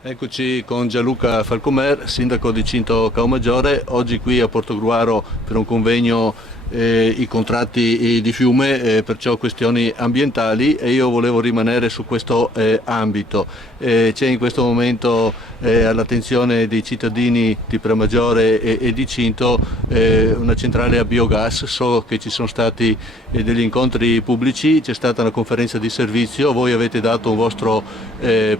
Eccoci con Gianluca Falcomer, sindaco di Cinto Caomaggiore, oggi qui a Portogruaro per un convegno i contratti di fiume, perciò questioni ambientali, e io volevo rimanere su questo ambito. C'è in questo momento all'attenzione dei cittadini di Pramaggiore e di Cinto una centrale a biogas. So che ci sono stati degli incontri pubblici, c'è stata una conferenza di servizio, voi avete dato un vostro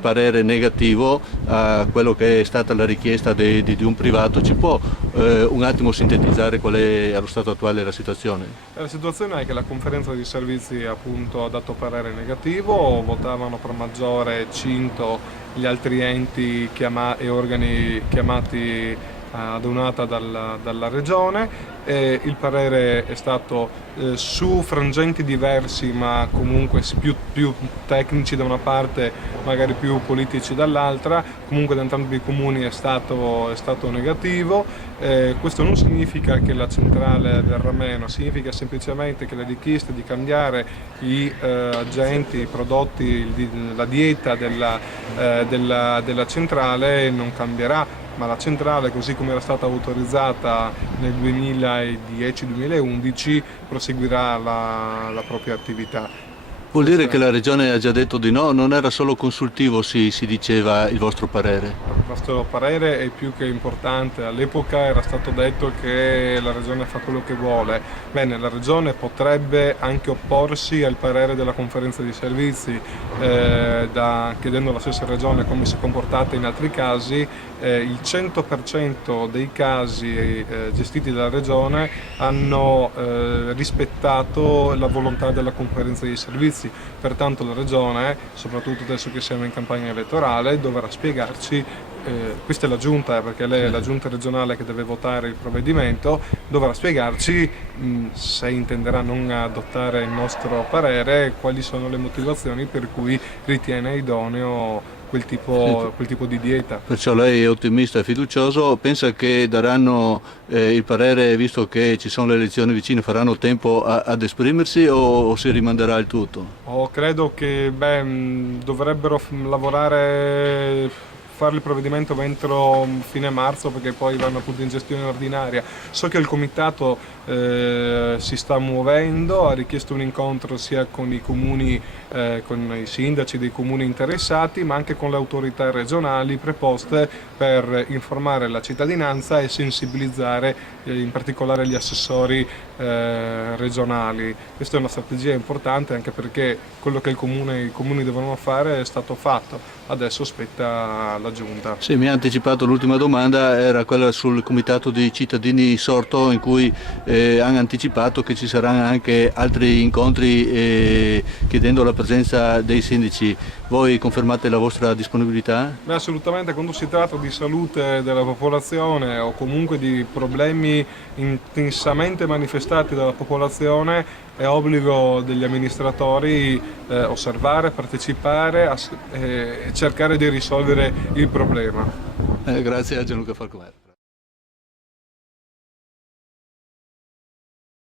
parere negativo a quello che è stata la richiesta di un privato. Ci può un attimo sintetizzare qual è allo stato attuale la situazione? La situazione è che la conferenza di servizi appunto ha dato parere negativo, votavano per maggiore Cinto, gli altri enti e organi chiamati ad un'ata dalla regione. E il parere è stato su frangenti diversi, ma comunque più tecnici da una parte, magari più politici dall'altra. Comunque da entrambi i comuni è stato negativo. Questo non significa che la centrale verrà meno, significa semplicemente che la richiesta di cambiare gli agenti, i prodotti, la dieta della centrale non cambierà, ma la centrale, così come era stata autorizzata nel 2010-2011, proseguirà la propria attività. Vuol dire che la regione ha già detto di no? Non era solo consultivo, si diceva il vostro parere? Il nostro parere è più che importante. All'epoca era stato detto che la regione fa quello che vuole. Bene, la regione potrebbe anche opporsi al parere della conferenza di servizi, chiedendo alla stessa regione come si è comportata in altri casi. Il 100% dei casi gestiti dalla regione hanno rispettato la volontà della conferenza di servizi, pertanto la regione, soprattutto adesso che siamo in campagna elettorale, dovrà spiegarci. Questa è la giunta, perché lei è la giunta regionale che deve votare il provvedimento, dovrà spiegarci se intenderà non adottare il nostro parere, quali sono le motivazioni per cui ritiene idoneo quel tipo di dieta. Perciò lei è ottimista e fiducioso, pensa che daranno il parere, visto che ci sono le elezioni vicine, faranno tempo ad esprimersi o si rimanderà il tutto? Credo che dovrebbero fare il provvedimento entro fine marzo, perché poi vanno appunto in gestione ordinaria. So che il comitato si sta muovendo, ha richiesto un incontro sia con i comuni, con i sindaci dei comuni interessati, ma anche con le autorità regionali preposte per informare la cittadinanza e sensibilizzare in particolare gli assessori regionali. Questa è una strategia importante, anche perché quello che i comuni devono fare è stato fatto, adesso spetta alla giunta. Sì, mi ha anticipato l'ultima domanda, era quella sul comitato di cittadini sorto, in cui hanno anticipato che ci saranno anche altri incontri chiedendo la presenza dei sindaci. Voi confermate la vostra disponibilità? Beh, assolutamente, quando si tratta di salute della popolazione o comunque di problemi intensamente manifestati dalla popolazione, è obbligo degli amministratori osservare, partecipare e cercare di risolvere il problema. Grazie a Gianluca Falcomer.